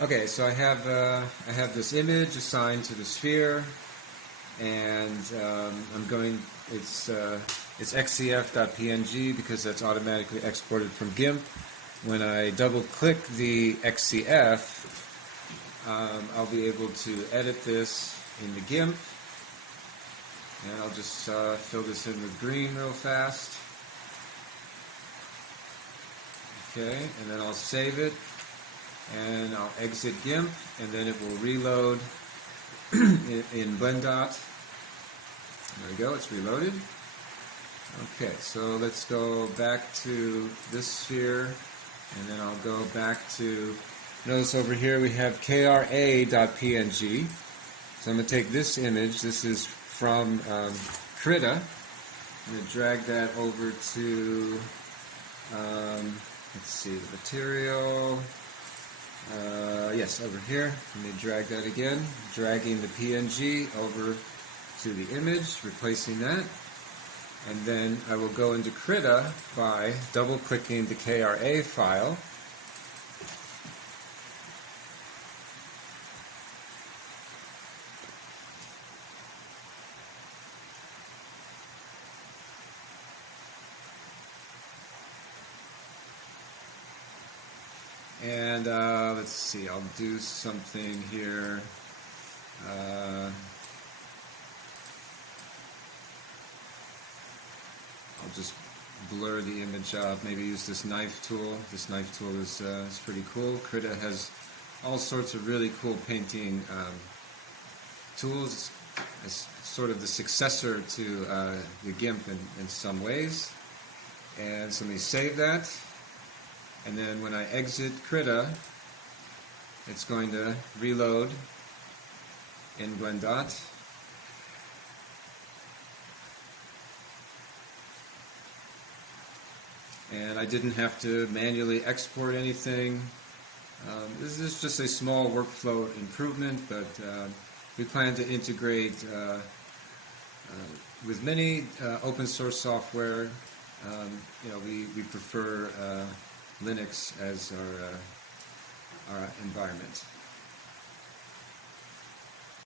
Okay, so I have this image assigned to the sphere, and I'm going. It's xcf.png because that's automatically exported from GIMP. When I double-click the XCF, I'll be able to edit this in the GIMP, and I'll just fill this in with green real fast. Okay, and then I'll save it, and I'll exit GIMP, and then it will reload in blendot. There we go, it's reloaded. Okay, so let's go back to this sphere, and then I'll go back to, notice over here we have kra.png. So I'm going to take this image, this is from krita. I'm going to drag that over to, let's see, the material. Yes, over here. Let me drag that again. Dragging the PNG over to the image, replacing that. And then I will go into krita by double-clicking the KRA file. And let's see, I'll do something here. I'll just blur the image out, maybe use this knife tool. This knife tool is pretty cool. Krita has all sorts of really cool painting tools. It's sort of the successor to the GIMP in some ways. And so let me save that. And then when I exit krita, it's going to reload in blendot. And I didn't have to manually export anything. This is just a small workflow improvement, but we plan to integrate with many open source software. We prefer Linux as our environment.